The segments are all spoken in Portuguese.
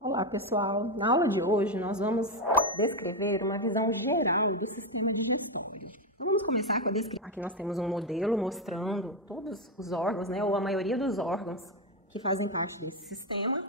Olá pessoal, na aula de hoje nós vamos descrever uma visão geral do sistema digestório. Vamos começar com a descrição. Aqui nós temos um modelo mostrando todos os órgãos, né, ou a maioria dos órgãos que fazem parte desse sistema.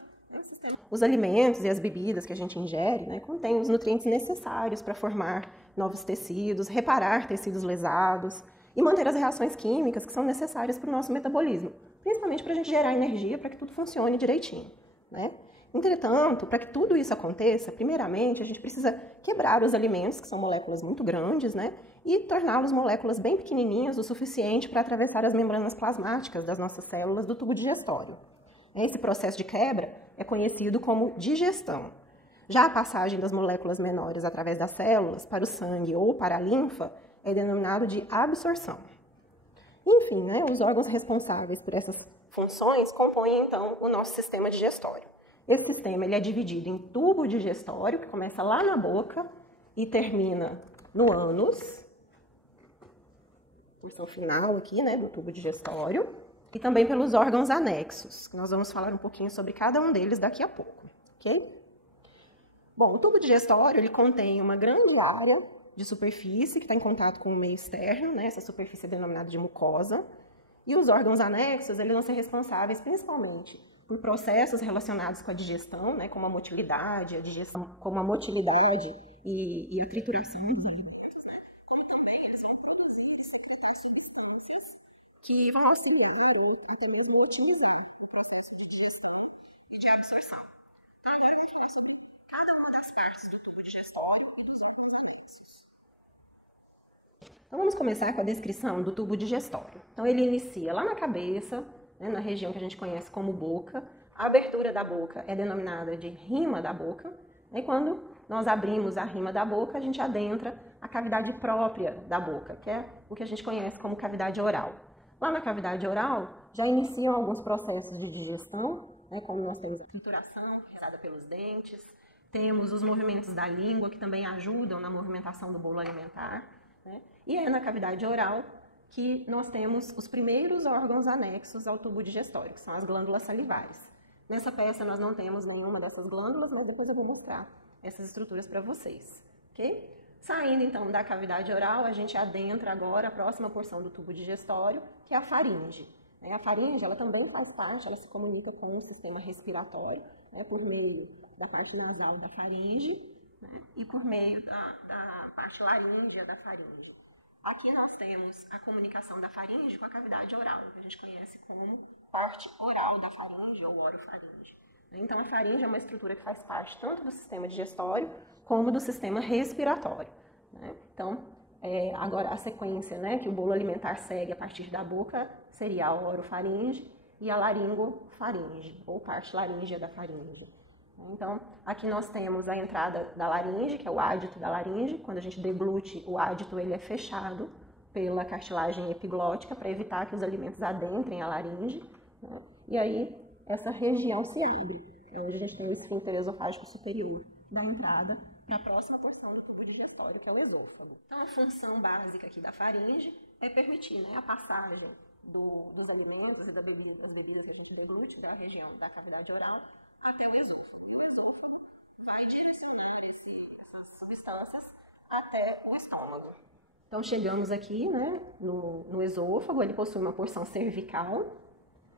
Os alimentos e as bebidas que a gente ingere, né, contêm os nutrientes necessários para formar novos tecidos, reparar tecidos lesados e manter as reações químicas que são necessárias para o nosso metabolismo, principalmente para a gente gerar energia para que tudo funcione direitinho, né? Entretanto, para que tudo isso aconteça, primeiramente a gente precisa quebrar os alimentos, que são moléculas muito grandes, né, e torná-los moléculas bem pequenininhas o suficiente para atravessar as membranas plasmáticas das nossas células do tubo digestório. Esse processo de quebra é conhecido como digestão. Já a passagem das moléculas menores através das células para o sangue ou para a linfa é denominado de absorção. Enfim, né, os órgãos responsáveis por essas funções compõem então o nosso sistema digestório. Esse sistema ele é dividido em tubo digestório, que começa lá na boca e termina no ânus, porção final aqui, né, do tubo digestório, e também pelos órgãos anexos, que nós vamos falar um pouquinho sobre cada um deles daqui a pouco, ok? Bom, o tubo digestório ele contém uma grande área de superfície que está em contato com o meio externo, né, essa superfície é denominada de mucosa, e os órgãos anexos eles vão ser responsáveis principalmente por processos relacionados com a digestão, né, como a motilidade, a digestão, como a motilidade e a trituração dos alimentos, né, que vão auxiliar ou até mesmo otimizar o processo de digestão e de absorção. Cada uma das partes do tubo digestório. Então vamos começar com a descrição do tubo digestório. Então ele inicia lá na cabeça, né, na região que a gente conhece como boca. A abertura da boca é denominada de rima da boca. E quando nós abrimos a rima da boca, a gente adentra a cavidade própria da boca, que é o que a gente conhece como cavidade oral. Lá na cavidade oral, já iniciam alguns processos de digestão, né, como nós temos a trituração, realizada pelos dentes, temos os movimentos da língua, que também ajudam na movimentação do bolo alimentar, né, e é na cavidade oral que nós temos os primeiros órgãos anexos ao tubo digestório, que são as glândulas salivares. Nessa peça nós não temos nenhuma dessas glândulas, mas depois eu vou mostrar essas estruturas para vocês, ok? Saindo então da cavidade oral, a gente adentra agora a próxima porção do tubo digestório, que é a faringe. A faringe ela também faz parte, ela se comunica com o sistema respiratório, né, por meio da parte nasal da faringe, né, e por meio da parte laríngea da faringe. Aqui nós temos a comunicação da faringe com a cavidade oral, que a gente conhece como porte oral da faringe ou orofaringe. Então a faringe é uma estrutura que faz parte tanto do sistema digestório como do sistema respiratório, né? Então, agora a sequência, né, que o bolo alimentar segue a partir da boca seria a orofaringe e a laringofaringe, ou parte laríngea da faringe. Então, aqui nós temos a entrada da laringe, que é o ádito da laringe. Quando a gente deglute, o ádito ele é fechado pela cartilagem epiglótica para evitar que os alimentos adentrem a laringe, né? E aí, essa região se abre, é onde a gente tem o esfíncter esofágico superior da entrada para a próxima porção do tubo digestório, que é o esôfago. Então, a função básica aqui da faringe é permitir, né, a passagem dos alimentos e das bebidas que a gente deglute da região da cavidade oral até o esôfago. Vai direcionar essas substâncias até o estômago. Então chegamos aqui, né, no esôfago, ele possui uma porção cervical.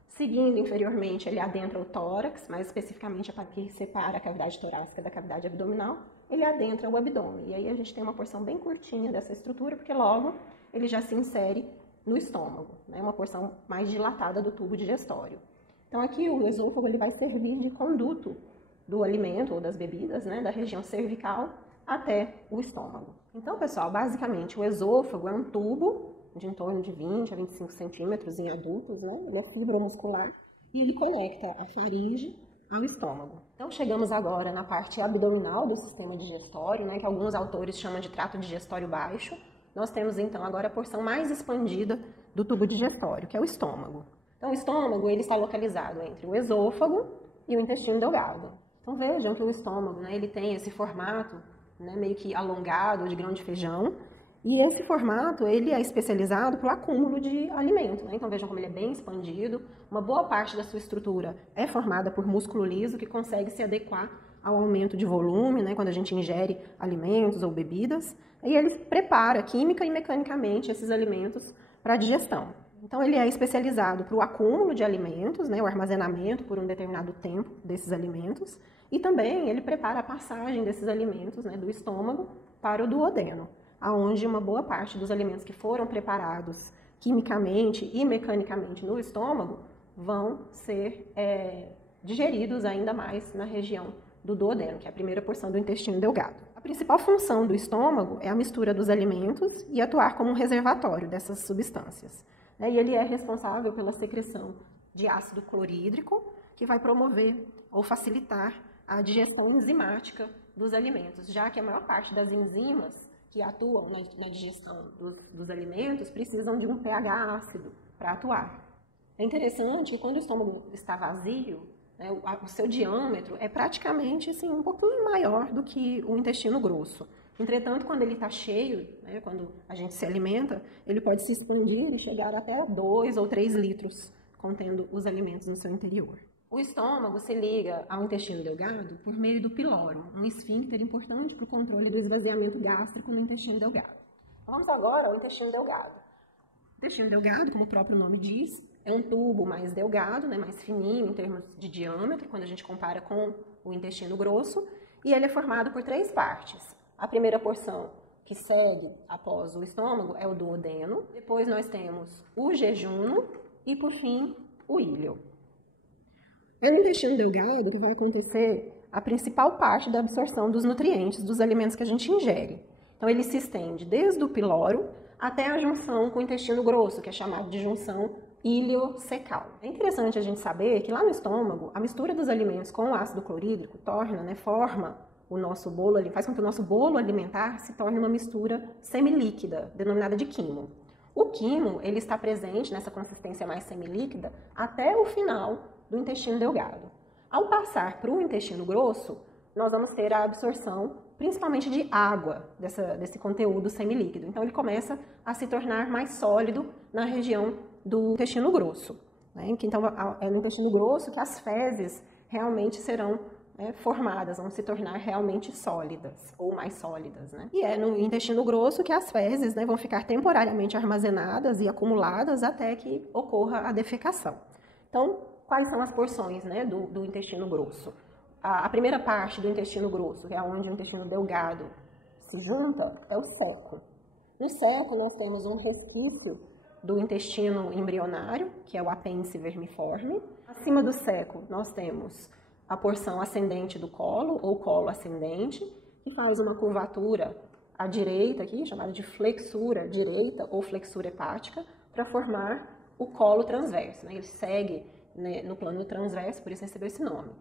Seguindo inferiormente, ele adentra o tórax, mais especificamente a parte que separa a cavidade torácica da cavidade abdominal, ele adentra o abdômen. E aí a gente tem uma porção bem curtinha dessa estrutura, porque logo ele já se insere no estômago, né, uma porção mais dilatada do tubo digestório. Então aqui o esôfago ele vai servir de conduto do alimento ou das bebidas, né, da região cervical até o estômago. Então, pessoal, basicamente o esôfago é um tubo de em torno de 20 a 25 centímetros em adultos, né? Ele é fibromuscular e ele conecta a faringe ao estômago. Então, chegamos agora na parte abdominal do sistema digestório, né, que alguns autores chamam de trato digestório baixo. Nós temos, então, agora a porção mais expandida do tubo digestório, que é o estômago. Então, o estômago ele está localizado entre o esôfago e o intestino delgado. Então, vejam que o estômago, né, ele tem esse formato, né, meio que alongado, de grão de feijão, E esse formato, ele é especializado para o acúmulo de alimento, né? Então vejam como ele é bem expandido. Uma boa parte da sua estrutura é formada por músculo liso, que consegue se adequar ao aumento de volume, né? Quando a gente ingere alimentos ou bebidas. E ele prepara química e mecanicamente esses alimentos para a digestão. Então ele é especializado para o acúmulo de alimentos, né? O armazenamento por um determinado tempo desses alimentos. E também ele prepara a passagem desses alimentos, né, do estômago para o duodeno, aonde uma boa parte dos alimentos que foram preparados quimicamente e mecanicamente no estômago vão ser digeridos ainda mais na região do duodeno, que é a primeira porção do intestino delgado. A principal função do estômago é a mistura dos alimentos e atuar como um reservatório dessas substâncias. E ele é responsável pela secreção de ácido clorídrico, que vai promover ou facilitar a digestão enzimática dos alimentos, já que a maior parte das enzimas que atuam na digestão dos alimentos precisam de um pH ácido para atuar. É interessante que quando o estômago está vazio, né, o seu diâmetro é praticamente assim, um pouquinho maior do que o intestino grosso. Entretanto, quando ele está cheio, né, quando a gente se alimenta, ele pode se expandir e chegar até 2 ou 3 litros, contendo os alimentos no seu interior. O estômago se liga ao intestino delgado por meio do piloro, um esfíncter importante para o controle do esvaziamento gástrico no intestino delgado. Então, vamos agora ao intestino delgado. O intestino delgado, como o próprio nome diz, é um tubo mais delgado, né, mais fininho em termos de diâmetro, quando a gente compara com o intestino grosso, e ele é formado por 3 partes. A primeira porção que segue após o estômago é o duodeno, depois nós temos o jejum e, por fim, o íleo. É no intestino delgado que vai acontecer a principal parte da absorção dos nutrientes dos alimentos que a gente ingere. Então, ele se estende desde o piloro até a junção com o intestino grosso, que é chamado de junção iliocecal. É interessante a gente saber que lá no estômago, a mistura dos alimentos com o ácido clorídrico torna, né, forma o nosso bolo, faz com que o nosso bolo alimentar se torne uma mistura semilíquida, denominada de quimo. O quimo, ele está presente nessa consistência mais semilíquida até o final do intestino delgado. Ao passar para o intestino grosso, nós vamos ter a absorção principalmente de água desse conteúdo semilíquido. Então ele começa a se tornar mais sólido na região do intestino grosso. Né? Então é no intestino grosso que as fezes realmente serão formadas, vão se tornar realmente sólidas, ou mais sólidas. Né? E é no intestino grosso que as fezes, né, vão ficar temporariamente armazenadas e acumuladas até que ocorra a defecação. Então, quais são as porções, né, do intestino grosso? A primeira parte do intestino grosso, que é onde o intestino delgado se junta, é o ceco. No ceco, nós temos um resquício do intestino embrionário, que é o apêndice vermiforme. Acima do ceco, nós temos a porção ascendente do colo, ou colo ascendente, que faz uma curvatura à direita aqui, chamada de flexura direita ou flexura hepática, para formar o colo transverso. Né? Ele segue, né, no plano transverso, por isso recebeu esse nome.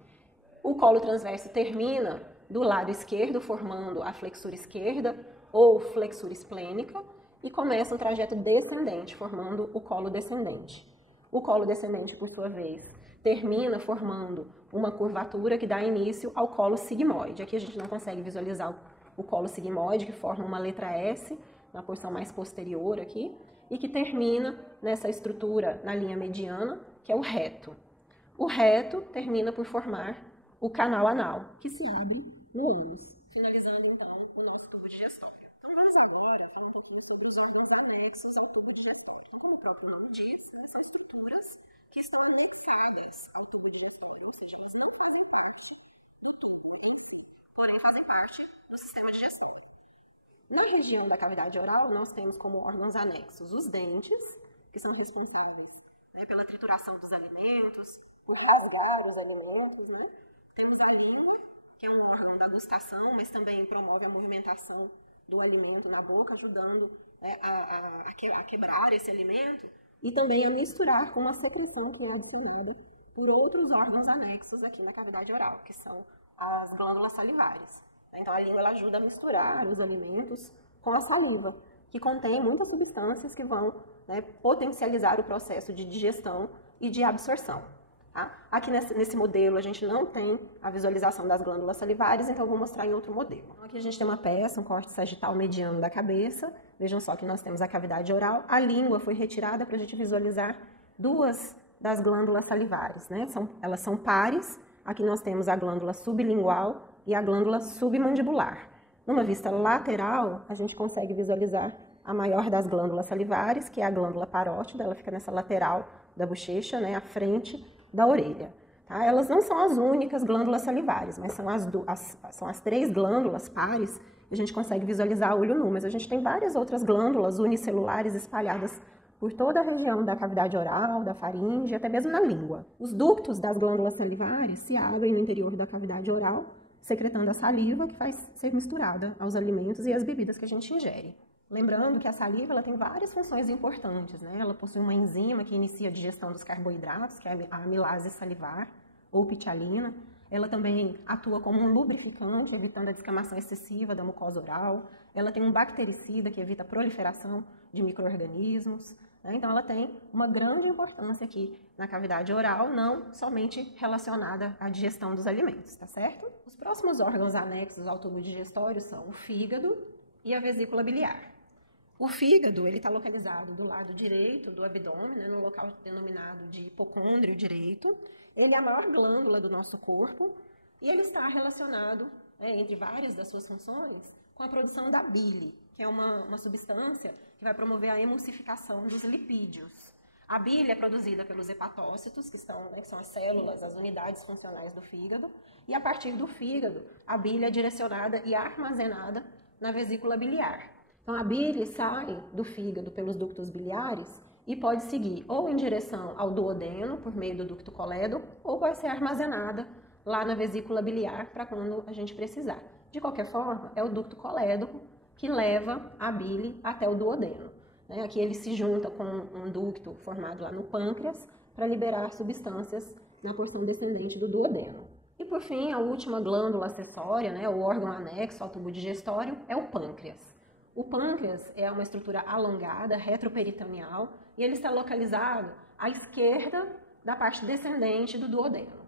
O colo transverso termina do lado esquerdo, formando a flexura esquerda ou flexura esplênica, e começa um trajeto descendente, formando o colo descendente. O colo descendente, por sua vez, termina formando uma curvatura que dá início ao colo sigmoide. Aqui a gente não consegue visualizar o colo sigmoide, que forma uma letra S na porção mais posterior aqui, e que termina nessa estrutura na linha mediana, que é o reto. O reto termina por formar o canal anal, que se abre no ânus, finalizando então o nosso tubo digestório. Então vamos agora falar um pouquinho sobre os órgãos anexos ao tubo digestório. Então, como o próprio nome diz, né, são estruturas que estão anexadas ao tubo digestório, ou seja, eles não fazem parte do tubo, né? Porém fazem parte do sistema digestório. Na região da cavidade oral, nós temos como órgãos anexos os dentes, que são responsáveis, né, pela trituração dos alimentos, por rasgar os alimentos, né? Temos a língua, que é um órgão da gustação, mas também promove a movimentação do alimento na boca, ajudando a quebrar esse alimento e também a misturar com uma secreção que é adicionada por outros órgãos anexos aqui na cavidade oral, que são as glândulas salivares. Então, a língua ela ajuda a misturar os alimentos com a saliva, que contém muitas substâncias que vão, né, potencializar o processo de digestão e de absorção. Tá? Aqui nesse modelo a gente não tem a visualização das glândulas salivares, então eu vou mostrar em outro modelo. Então, aqui a gente tem uma peça, um corte sagital mediano da cabeça. Vejam só que nós temos a cavidade oral. A língua foi retirada para a gente visualizar duas das glândulas salivares, né? Elas são pares. Aqui nós temos a glândula sublingual e a glândula submandibular. Numa vista lateral, a gente consegue visualizar a maior das glândulas salivares, que é a glândula parótida. Ela fica nessa lateral da bochecha, né, à frente da orelha. Tá? Elas não são as únicas glândulas salivares, mas são as 3 glândulas pares que a gente consegue visualizar a olho nu. Mas a gente tem várias outras glândulas unicelulares espalhadas por toda a região da cavidade oral, da faringe, até mesmo na língua. Os ductos das glândulas salivares se abrem no interior da cavidade oral, secretando a saliva, que vai ser misturada aos alimentos e às bebidas que a gente ingere. Lembrando que a saliva ela tem várias funções importantes, né? Ela possui uma enzima que inicia a digestão dos carboidratos, que é a amilase salivar, ou pitialina. Ela também atua como um lubrificante, evitando a descamação excessiva da mucosa oral. Ela tem um bactericida que evita a proliferação de micro-organismos. Né? Então, ela tem uma grande importância aqui na cavidade oral, não somente relacionada à digestão dos alimentos, tá certo? Os próximos órgãos anexos ao tubo digestório são o fígado e a vesícula biliar. O fígado ele está localizado do lado direito do abdômen, né, no local denominado de hipocôndrio direito. Ele é a maior glândula do nosso corpo e ele está relacionado, né, entre várias das suas funções, com a produção da bile, que é uma substância que vai promover a emulsificação dos lipídios. A bile é produzida pelos hepatócitos, que são as células, as unidades funcionais do fígado, e a partir do fígado, a bile é direcionada e armazenada na vesícula biliar. Então, a bile sai do fígado pelos ductos biliares e pode seguir ou em direção ao duodeno, por meio do ducto colédoco, ou vai ser armazenada lá na vesícula biliar para quando a gente precisar. De qualquer forma, é o ducto colédoco que leva a bile até o duodeno. Aqui ele se junta com um ducto formado lá no pâncreas para liberar substâncias na porção descendente do duodeno. E por fim, a última glândula acessória, né, o órgão anexo ao tubo digestório, é o pâncreas. O pâncreas é uma estrutura alongada, retroperitoneal, e ele está localizado à esquerda da parte descendente do duodeno.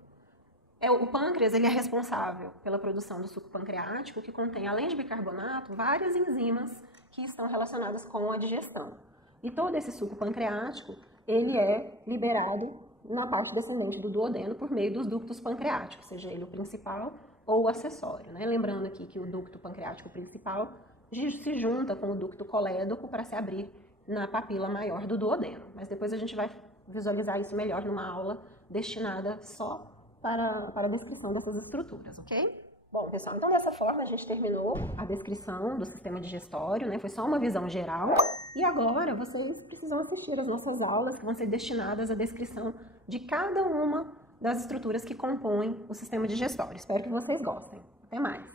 O pâncreas ele é responsável pela produção do suco pancreático, que contém, além de bicarbonato, várias enzimas que estão relacionadas com a digestão. E todo esse suco pancreático, ele é liberado na parte descendente do duodeno por meio dos ductos pancreáticos, seja ele o principal ou o acessório. Né? Lembrando aqui que o ducto pancreático principal se junta com o ducto colédoco para se abrir na papila maior do duodeno. Mas depois a gente vai visualizar isso melhor numa aula destinada só para a descrição dessas estruturas, ok? Bom, pessoal, então dessa forma a gente terminou a descrição do sistema digestório, né? Foi só uma visão geral. E agora vocês precisam assistir as nossas aulas que vão ser destinadas à descrição de cada uma das estruturas que compõem o sistema digestório. Espero que vocês gostem. Até mais!